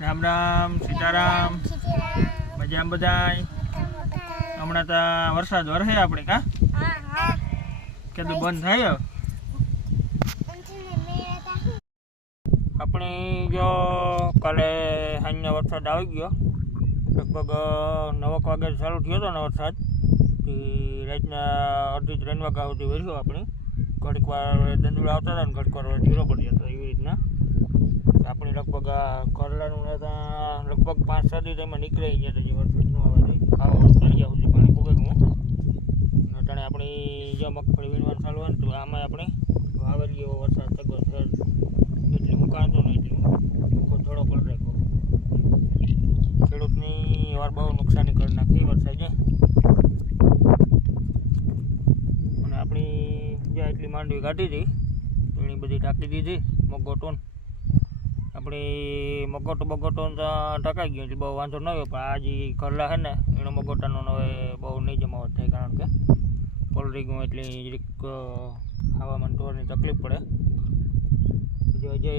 રામ રામ સીતારામ મજામાં બધાય હમણાં તો વરસાદ વરસે આપણે કા કીધું બંધ થાય આપણે જો કાલે સાંજનો વરસાદ આવી ગયો લગભગ 9 વાગે ચાલુ થયો હતો ને વરસાદ રાતના 2:30 વાગ્યા સુધી વર્યો આપણે ઘડીક વાર દંડુડા આવતા હતા ને ઘડીક વાર ઢીરો પડી જતો એવી રીતના આપણે લગભગ કરલાનું લગભગ 5-6 દિવસ એમાં નીકળી ગયા હતા જે વરસાદ ન આવે આવો તળિયા સુધી પાણી ફૂગે હું અટાણે આપણી જો મગફળી વીણવાનું ચાલુ હોય ને તો આમાં આપણે વાવેલી એવો વરસાદ થયો છે એટલી હું કાંતો નહીં એટલી થોડો પણ રાખ્યો ખેડૂતની વાર બહુ નુકસાની કરી નાખી વરસાદે અને આપણી જે એટલી માંડવી કાઢી હતી એની બધી ટાંકી દીધી મગોટોન આપણી મગોટો ઢકાઈ ગયો એટલે બહુ વાંધો ન આવ્યો પણ આ જે કરલા છે ને એનો મગોટાનો હવે બહુ નહીં જમાવટ થાય કારણ કે પલળી ગયું એટલે જરીક ખાવામાં ઢોરની તકલીફ પડે જો હજે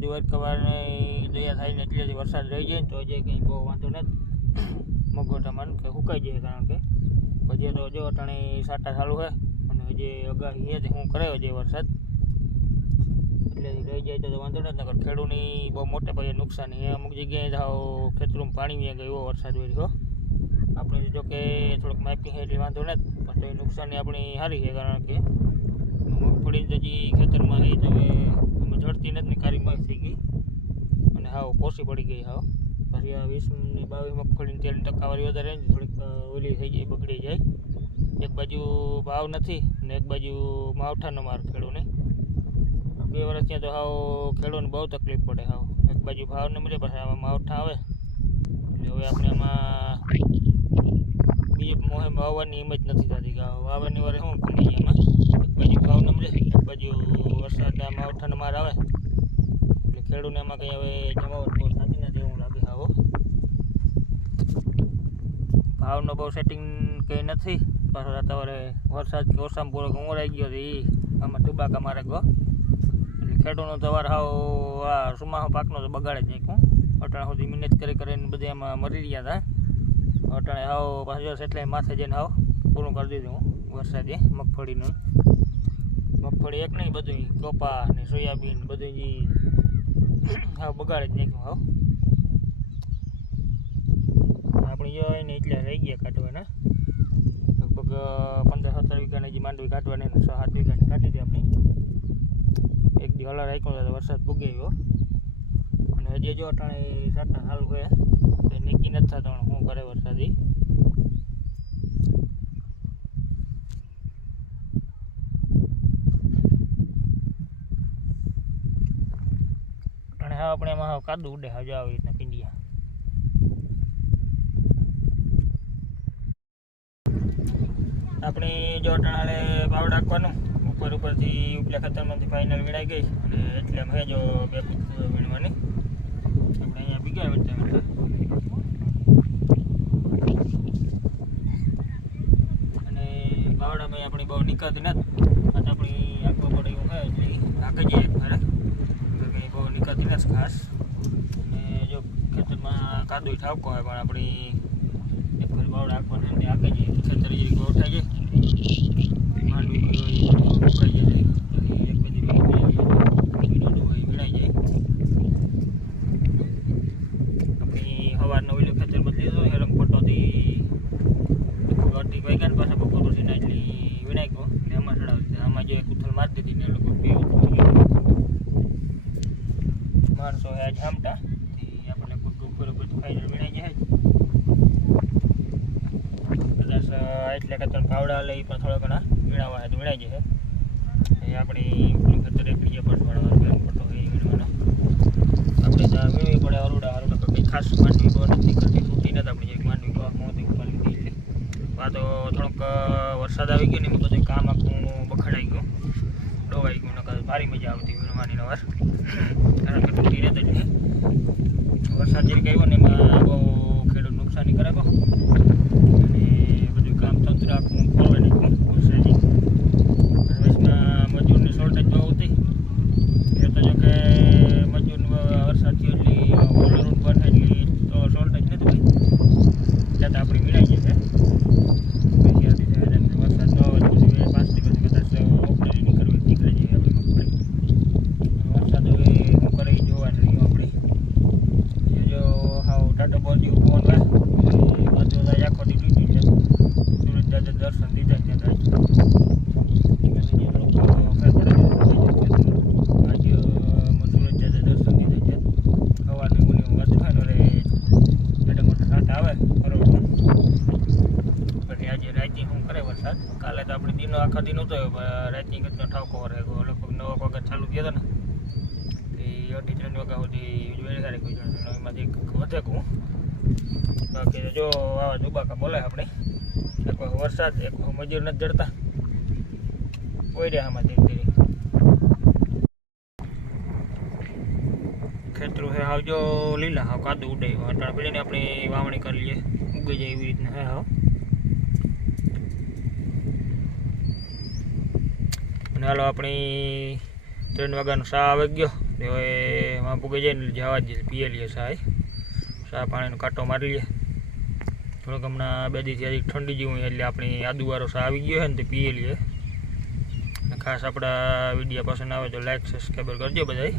દ્વારકાવાળાની દયા થાય ને એટલે વરસાદ રહી જાય ને તો હજે કંઈ બહુ વાંધો નથી મગોટામાં કે સુકાઈ જાય કારણ કે હજે તો જો અટાણે સાટા ચાલુ છે અને હજે આગાહી છે શું કરે હજે વરસાદ એટલે રહી જાય તો વાંધો નથી નકર ખેડૂતની બહુ મોટે ભાગે નુકસાની અમુક જગ્યાએ જાઓ ખેતરોમાં પાણી વ્યા ગયો એવો વરસાદ વર્યો આપણે જો કે થોડુંક માપી છે એટલે વાંધો નથી પણ તો એ નુકસાની આપણી સારી છે કારણ કે મગફળી હજી ખેતરમાં છે તો હવે અમે જડતી નથી કારી મગ થઈ ગઈ અને હાવ પોસી પડી ગઈ હાવ પછી આ 20-22 મગફળીની તેલની ટકાવારી વધારે ને થોડીક ઓલી થઈ જાય બગડી જાય એક બાજુ ભાવ નથી અને એક બાજુ માવઠાનો માર ખેડૂને 2 વર્ષ ત્યાં તો હાવ ખેડૂતને બહુ તકલીફ પડે હાવ એક બાજુ ભાવ ન મળે પછી આમાં માવઠા આવે એટલે હવે આપણે આમાં બીજે મોહે વાવવાની હિંમત નથી થતી કે વાવવાની વારે શું ઘણી એમાં એક બાજુ ભાવ ન મળે એક બાજુ વરસાદના માવઠાનો માર આવે એટલે ખેડૂતને એમાં કંઈ હવે જમાવટ બહુ થતી નથી એવું લાગે હાવો ભાવનો બહુ સેટિંગ કંઈ નથી પાછો તમારે વરસાદ કે ઓછામાં પૂરો ઉમરાઈ ગયો તો એ આમાં ટુબાકા મારે ગયો ખેડૂતનો તવાર હાવ આ સુમાહો પાકનો તો બગાડે જ નાખ્યું અટાણે સુધી મહેનત કરીને બધે એમાં મરી ગયા હતા અટાણે હાવ પાછું એટલે માથે જઈને હાવ પૂરું કરી દીધું વરસાદે મગફળીનું મગફળી એક નહીં બધું કપા ને સોયાબીન બધું જે હાવ બગાડે જ નાખ્યું હાવ આપણે જો એને એટલે રહી ગયા કાઢવાના લગભગ 15-17 વીઘાની જે માંડવી કાઢવાની 6-7 વીઘાની કાઢી હતી આપણી એક દી હલા રાખ્યો તો વરસાદ પૂગી ગયો અને હજી જો અટાણે સાટા સારું હોય તો નીકી નથી થતો શું કરે વરસાદી અને હા આપણે એમાં કાદુ ઉડે હજા આવી રીતના પીંડિયા આપણે જો અટાણે ભાવ રાખવાનું ઉપરથી ઉપલા ખાતરમાંથી ફાઇનલ વીણાઈ ગઈ અને એટલે અમે જો 2 ફૂટ વીણવાની આપણે અહીંયા બીજા વીણતા અને બાવડામાં આપણી બહુ નીકળતી નથી આજે આપણી આંખો પડે એવું હોય એટલે આંખે જઈએ ખરા તો કંઈ બહુ નીકળતી નથી ખાસ અને જો ખેતરમાં કાદુ ઠાવકો હોય પણ આપણી એક ફર બાવડા આંખવાને ને આંખે જઈએ ખેતર જે ગોઠાઈ જાય માંડવી મુકાઈ જાય એક બધી વીણવાનું હોય વીણાઈ જાય આપણી સવારનો ઓઈલો ખેતરમાં લીધો હેરમ ફોટોથી લગભગ 2 વાગ્યાની પાસે બપોર પછી ના એટલી વીણાઈ ગયો એટલે આમાં ચડાવી આમાં જે ઉથલ મારી દીધી ને લોકો 2 માણસો હે જામટા આપણને ઉપર ફાઇનલ વીણાઈ જાય એટલે કે તમે પાવડા લઈ પણ થોડા ઘણા વીણાવા હોય તો વીણાઈ જશે એ આપણી ખેતર એક બીજા પટવાળા પેલો પટ્ટો હોય એ વીણવાનો આપણે ત્યાં વીણવી પડે અરુડા કંઈ ખાસ માંડવી બહુ નથી કરતી તૂટી નથી આપણી એક માંડવી મોતી ઉપાડી લીધી એટલે આ તો થોડોક વરસાદ આવી ગયો ને એમાં બધું કામ આખું બખડાઈ ગયું ડોવાઈ ગયું નકર ભારી મજા આવતી વીણવાની વાર કારણ કે તૂટી નથી એટલે વરસાદ જે આવ્યો ને એમાં બહુ ખેડૂત નુકસાની કરે બહુ કામ તંત્ર આખું ખોરવાઈ નાખ્યું વરસાદી વર્ષમાં મજૂરની શોર્ટેજ બહુ હતી એ તો જો કે મજૂર વરસાદ થયો એટલે ઓલરૂડ બંધ રાતની ગતનો ઠાવકો રહે લગભગ 9 વાગ્યા ચાલુ થયા હતા ને એ 2:30 વાગ્યા સુધી વેળા રાખ્યું એમાંથી વધે કહું બાકી જો આવા દુબાકા બોલાય આપણે એક વરસાદ એક મજૂર નથી જડતા કોઈ રહ્યા આમાં ધીરે ધીરે ખેતરું હે આવજો લીલા હાવ કાદું ઉડે અટાણે પેલીને આપણે વાવણી કરી લઈએ ઉગી જાય એવી રીતના હે હાવ અને હાલો આપણી 3 વાગ્યાનો સા આવી ગયો હવે એમાં પૂગી જાય ને જવા જ પીએ લઈએ સા પાણીનો કાંટો મારી લઈએ થોડોક હમણાં 2 દિવસથી હજી ઠંડી જેવું એટલે આપણી આદુવાળો સા આવી ગયો છે ને તે પીએ લઈએ અને ખાસ આપણા વિડીયો પસંદ આવે તો લાઈક સબસ્ક્રાઈબર કરજો બધાય